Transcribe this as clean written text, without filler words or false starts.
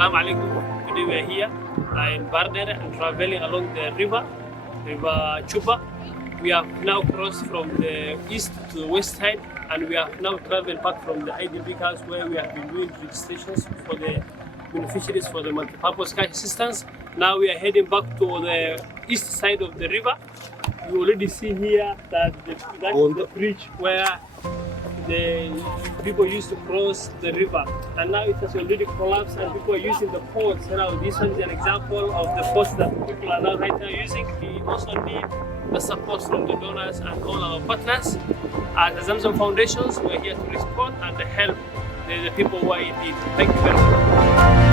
Assalamu alaikum. Today we are here in Bardere and traveling along the river Chupa. We have now crossed from the east to the west side, and we have now traveled back from the IDP house where we have been doing registrations for the beneficiaries for the multi-purpose cash assistance. Now we are heading back to the east side of the river. You already see here that is the bridge where the people used to cross the river, and now it has already collapsed and people are using the ports. Now this one is an example of the ports that people are now right now using. We also need the support from the donors and all our partners. At the Zamzam Foundations, we're here to respond and help the people who are in need. Thank you very much.